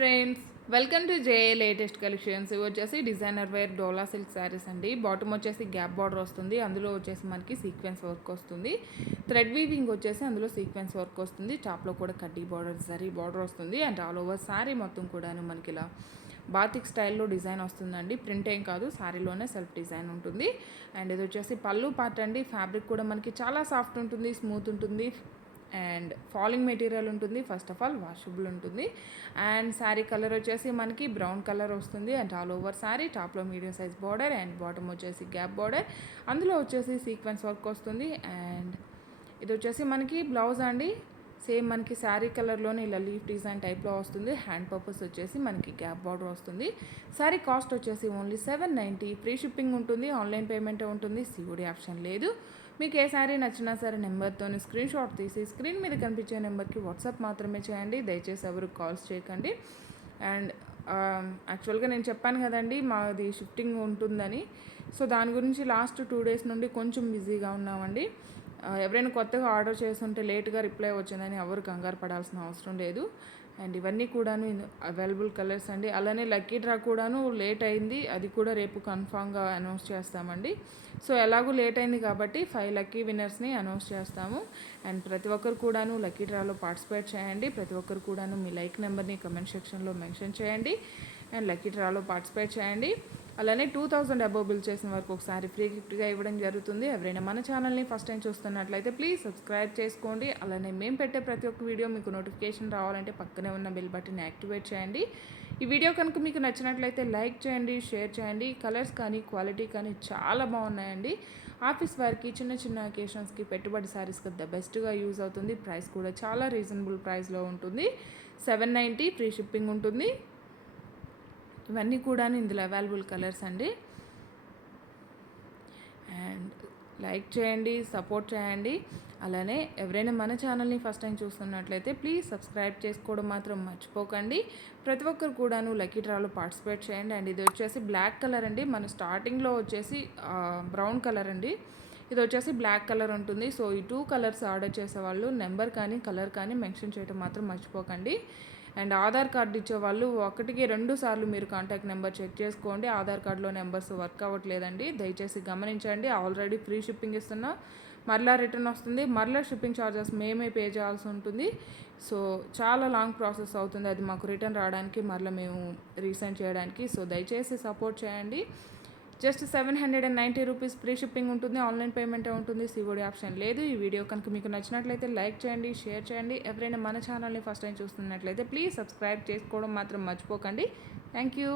Friends, welcome to J latest collections. ఇవి వచ్చేసి designer wear డోలా silk saris అండి. బాటమ్ వచ్చేసి గ్యాప్ బార్డర్ వస్తుంది, అందులో వచ్చేసి మనకి సీక్వెన్స్ వర్క్ వస్తుంది. థ్రెడ్ వీవింగ్ వచ్చేసి అందులో సీక్వెన్స్ వర్క్ వస్తుంది. టాప్లో కూడా కడ్డీ బార్డర్ జరీ బార్డర్ వస్తుంది. అండ్ ఆల్ ఓవర్ శారీ మొత్తం కూడాను మనకి ఇలా బాతిక్ స్టైల్లో డిజైన్ వస్తుందండి. ప్రింట్ ఏం కాదు, శారీలోనే సెల్ఫ్ డిజైన్ ఉంటుంది. అండ్ ఇది వచ్చేసి పళ్ళు పార్ట్ అండి. ఫ్యాబ్రిక్ కూడా మనకి చాలా సాఫ్ట్ ఉంటుంది, స్మూత్ ఉంటుంది అండ్ ఫాలింగ్ మెటీరియల్ ఉంటుంది. ఫస్ట్ ఆఫ్ ఆల్ వాషబుల్ ఉంటుంది. అండ్ శారీ కలర్ వచ్చేసి మనకి బ్రౌన్ కలర్ వస్తుంది. అండ్ ఆల్ ఓవర్ శారీ టాప్లో medium size border and bottom వచ్చేసి గ్యాప్ బార్డర్, అందులో వచ్చేసి సీక్వెన్స్ వర్క్ వస్తుంది. అండ్ ఇది వచ్చేసి మనకి బ్లౌజ్ అండి. సేమ్ మనకి శారీ కలర్లోనే ఇలా లీఫ్ డిజైన్ టైప్లో వస్తుంది. హ్యాండ్ పర్పస్ వచ్చేసి మనకి గ్యాప్ బార్డర్ వస్తుంది. శారీ కాస్ట్ వచ్చేసి ఓన్లీ 790. ఫ్రీ షిప్పింగ్ ఉంటుంది, ఆన్లైన్ పేమెంటే ఉంటుంది, సిఓడి ఆప్షన్ లేదు. మీకు ఏ శారీ నచ్చినా సరే నెంబర్తో స్క్రీన్ షాట్ తీసి స్క్రీన్ మీద కనిపించే నెంబర్కి వాట్సాప్ మాత్రమే చేయండి. దయచేసి ఎవరు కాల్స్ చేయకండి. అండ్ యాక్చువల్గా నేను చెప్పాను కదండి మాది షిఫ్టింగ్ ఉంటుందని. సో దాని గురించి లాస్ట్ 2 days నుండి కొంచెం బిజీగా ఉన్నామండి. ఎవరైనా కొత్తగా ఆర్డర్ చేస్తుంటే లేట్గా రిప్లై వచ్చిందని ఎవరు కంగారు పడాల్సిన అవసరం లేదు. అండ్ ఇవన్నీ కూడాను అవైలబుల్ కలర్స్ అండి. అలానే లక్కీ డ్రా కూడాను లేట్ అయింది, అది కూడా రేపు కన్ఫామ్గా అనౌన్స్ చేస్తామండి. సో ఎలాగూ లేట్ అయింది కాబట్టి 5 లక్కీ విన్నర్స్ని అనౌన్స్ చేస్తాము. అండ్ ప్రతి ఒక్కరు కూడాను లక్కీ డ్రాలో పార్టిసిపేట్ చేయండి. ప్రతి ఒక్కరు కూడాను మీ లైక్ నెంబర్ని కమెంట్ సెక్షన్లో మెన్షన్ చేయండి అండ్ లక్కీ డ్రాలో పార్టిసిపేట్ చేయండి. అలానే 2000 అబోవ్ బిల్ చేసిన వరకు ఒకసారి ఫ్రీ గిఫ్ట్గా ఇవ్వడం జరుగుతుంది. ఎవరైనా మన ఛానల్ని ఫస్ట్ టైం చూస్తున్నట్లయితే ప్లీజ్ సబ్స్క్రైబ్ చేసుకోండి. అలానే మేము పెట్టే ప్రతి ఒక్క వీడియో మీకు నోటిఫికేషన్ రావాలంటే పక్కనే ఉన్న బెల్ బటన్ యాక్టివేట్ చేయండి. ఈ వీడియో కనుక మీకు నచ్చినట్లయితే లైక్ చేయండి, షేర్ చేయండి. కలర్స్ కానీ క్వాలిటీ కానీ చాలా బాగున్నాయండి. ఆఫీస్ వారికి చిన్న చిన్న అకేషన్స్కి పెట్టుబడి శారీస్కి ద బెస్ట్గా యూజ్ అవుతుంది. ప్రైస్ కూడా చాలా రీజనబుల్ ప్రైస్లో ఉంటుంది. 790 ఫ్రీ షిప్పింగ్ ఉంటుంది. ఇవన్నీ కూడా ఇందులో అవైలబుల్ కలర్స్ అండి. అండ్ లైక్ చేయండి, సపోర్ట్ చేయండి. అలానే ఎవరైనా మన ఛానల్ని ఫస్ట్ టైం చూస్తున్నట్లయితే ప్లీజ్ సబ్స్క్రైబ్ చేసుకోవడం మాత్రం మర్చిపోకండి. ప్రతి ఒక్కరు కూడాను లక్కీ డ్రాలో పార్టిసిపేట్ చేయండి. అండ్ ఇది వచ్చేసి బ్లాక్ కలర్ అండి. మన స్టార్టింగ్లో వచ్చేసి బ్రౌన్ కలర్ అండి, ఇది వచ్చేసి బ్లాక్ కలర్ ఉంటుంది. సో ఈ 2 కలర్స్ ఆర్డర్ చేసేవాళ్ళు నెంబర్ కానీ కలర్ కానీ మెన్షన్ చేయడం మాత్రం మర్చిపోకండి. అండ్ ఆధార్ కార్డు ఇచ్చేవాళ్ళు 1కి 2 సార్లు మీరు కాంటాక్ట్ నెంబర్ చెక్ చేసుకోండి. ఆధార్ కార్డులో నెంబర్స్ వర్క్ అవ్వట్లేదండి, దయచేసి గమనించండి. ఆల్రెడీ ఫ్రీ షిప్పింగ్ ఇస్తున్నా, మరలా రిటర్న్ వస్తుంది, మరలా షిప్పింగ్ ఛార్జెస్ మేమే పే చేయాల్సి ఉంటుంది. సో చాలా లాంగ్ ప్రాసెస్ అవుతుంది అది మాకు రిటర్న్ రావడానికి, మరలా మేము రీసెండ్ చేయడానికి. సో దయచేసి సపోర్ట్ చేయండి. జస్ట్ 790 రూపీస్ ఫ్రీ షిప్పింగ్ ఉంటుంది, ఆన్లైన్ పేమెంటే ఉంటుంది, సిఓడి ఆప్షన్ లేదు. ఈ వీడియో కనుక మీకు నచ్చినట్లయితే లైక్ చేయండి, షేర్ చేయండి. ఎవరైనా మన ఛానల్ని ఫస్ట్ టైం చూస్తున్నట్లయితే ప్లీజ్ సబ్స్క్రైబ్ చేసుకోవడం మాత్రం మర్చిపోకండి. Thank you.